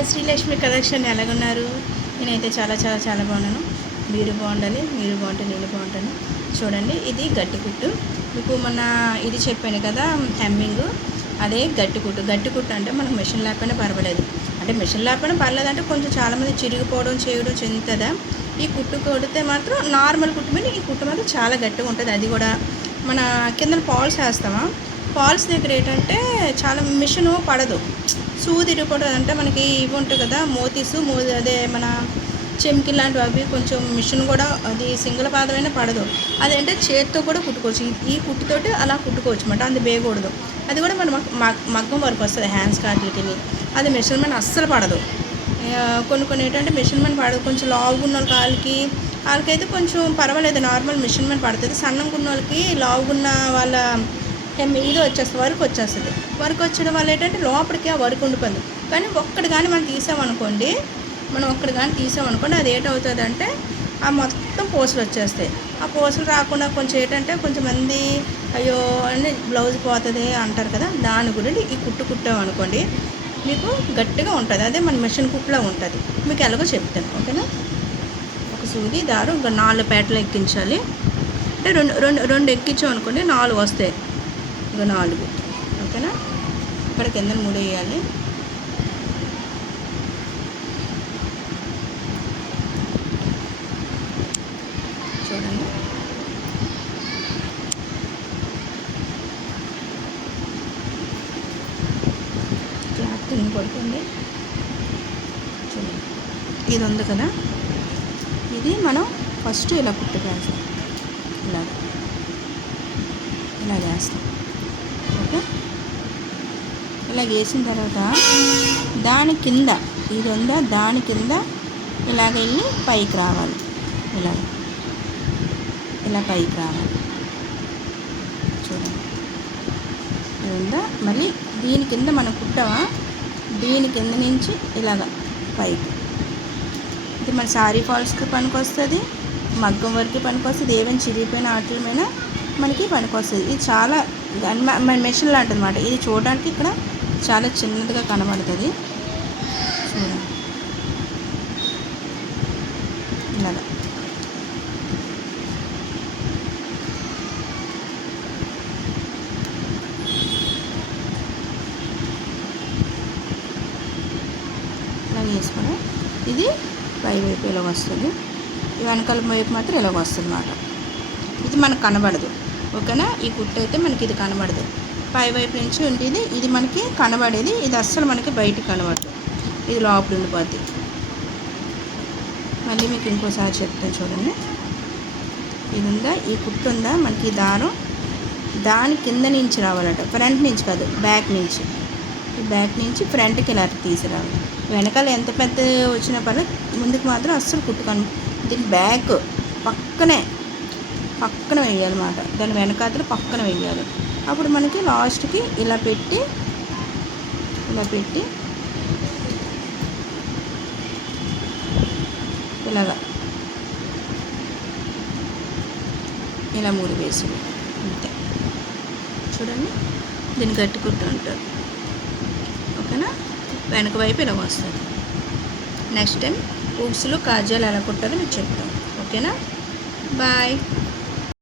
Hi Srilakshmi collection ఎలాగున్నారు? నేనైతే చాలా బాగున్నాను. మీరు బాగుండాలి, మీరు బాగుంటే నేను బాగుంటాను. చూడండి, ఇది గట్టి కుట్టు. మీకు మొన్న ఇది చెప్పాను కదా, హెమ్మింగ్. అదే గట్టి కుట్టు అంటే మనకు మిషన్ లేకపోయినా పర్వాలేదు. అంటే మిషన్ లేకపోయినా పర్లేదు అంటే కొంచెం చాలామంది చిరిగిపోవడం చేయడం చెందుతుందా. ఈ కుట్టు కొడితే మాత్రం నార్మల్ కుట్టు మీద ఈ కుట్టు మాత్రం చాలా గట్టిగా ఉంటుంది. అది కూడా మన కింద పాల్స్ వేస్తామా, పాల్స్ దగ్గర ఏంటంటే చాలా మిషను పడదు, సూది ఇరిగిపోవడం. అంటే మనకి ఇవి ఉంటాయి కదా, అదే మన చెంకి లాంటివి, అవి కొంచెం మిషన్ కూడా అది సింగిల్ పాదమైనా పడదు. అదేంటే చేతితో కూడా కుట్టుకోవచ్చు. ఈ కుట్టుతోటి అలా కుట్టుకోవచ్చు అన్నమాట. అది బేయకూడదు. అది కూడా మన మగ్గం వరకు వస్తుంది, హ్యాండ్స్ కాటికి. అది మెషర్మెంట్ అస్సలు పడదు. కొన్ని ఏంటంటే మెషర్మెంట్ పడదు. కొంచెం లావుగా ఉన్న వాళ్ళకైతే కొంచెం పర్వాలేదు, నార్మల్ మెషర్మెంట్ పడుతుంది. సన్నంగా ఉన్న వాళ్ళకి, లావుగా ఉన్న వాళ్ళ ఇది వచ్చేస్తుంది, వర్క్ వచ్చడం వల్ల ఏంటంటే లోపలికి ఆ వర్క్ ఉండిపోయింది. కానీ ఒక్కటి కానీ మనం తీసామనుకోండి, అది ఏటవుతుంది అంటే ఆ మొత్తం పూసలు వచ్చేస్తాయి. ఆ పూసలు రాకుండా కొంచెం ఏంటంటే కొంచెం మంది అయ్యో అని బ్లౌజ్ పోతుంది అంటారు కదా, దాని గురించి ఈ కుట్టామనుకోండి మీకు గట్టిగా ఉంటుంది. అదే మన మిషన్ కుట్టులా ఉంటుంది. మీకు ఎలాగో చెప్తాను, ఓకేనా? ఒక సూది దారం ఇంకా 4 పేటలు ఎక్కించాలి. అంటే రెండు ఎక్కించామనుకోండి 4 వస్తాయి. ఇక 4, ఓకేనా? ఇక్కడ కింద 3 వేయాలి. చూడండి, క్లాత్ తిని పడుతుంది. చూడండి, ఇది ఉంది కదా, ఇది మనం ఫస్ట్ ఇలా కుట్టుకేస్తాం, ఇలా వేస్తాం. ఓకే, ఇలా వేసిన తర్వాత దాని కింద ఇది ఉందా, దాని కింద ఇలాగ వెళ్ళి పైకి రావాలి. ఇలా పైకి రావాలి. చూడండి, ఇది ఉందా, మళ్ళీ దీని కింద మనం కుట్టామా, దీని కింద నుంచి ఇలాగ పైకి. ఇది మన శారీ ఫాల్స్కి పనికొస్తుంది, మగ్గం వరకు పనికొస్తుంది, ఏమైనా చిరిగిపోయిన వాటి మీద మనకి పనికొస్తుంది. ఇది చాలా మన మెషిన్ లాంటిది అన్నమాట. ఇది చూడడానికి ఇక్కడ చాలా చిన్నదిగా కనబడుతుంది. చూడండి, ఇలాగా ఇలా వేసుకొని ఇది పై వైపు ఇలాగ వస్తుంది, ఈ వెనకాల వైపు మాత్రం ఇలాగ వస్తుంది అన్నమాట. ఇది మనకు కనబడదు, ఓకేనా? ఈ కుట్టు అయితే మనకి ఇది కనబడదు. పై వైపు నుంచి ఉండేది ఇది మనకి కనబడేది, ఇది అస్సలు మనకి బయటికి కనబడదు, ఇది లోపల ఉండిపోద్ది. మళ్ళీ మీకు ఇంకోసారి చెప్తాను చూడండి. ఇది ఉందా, ఈ కుట్టు ఉందా, మనకి దారం దాని కింద నుంచి రావాలట, ఫ్రంట్ నుంచి కాదు, బ్యాక్ నుంచి. ఈ బ్యాక్ నుంచి ఫ్రంట్కి ఇలా తీసుకురావాలి. వెనకాల ఎంత పెద్ద వచ్చినా పర్లేదు, ముందుకు మాత్రం అస్సలు కుట్టుకోను. దీని బ్యాక్ పక్కన వేయాలన్నమాట, దాని వెనకాతలు పక్కన వేయాలి. అప్పుడు మనకి లాస్ట్కి ఇలా పెట్టి ఇలాగా ఇలా 3 వేసులు అంతే. చూడండి, దీన్ని గట్టి కుట్టు అంటారు, ఓకేనా? వెనక వైపు ఇలా వస్తుంది. నెక్స్ట్ టైం ఊక్స్లు కాజాలు ఎలా కుట్టాలో మీకు చెప్తాను, ఓకేనా? బాయ్.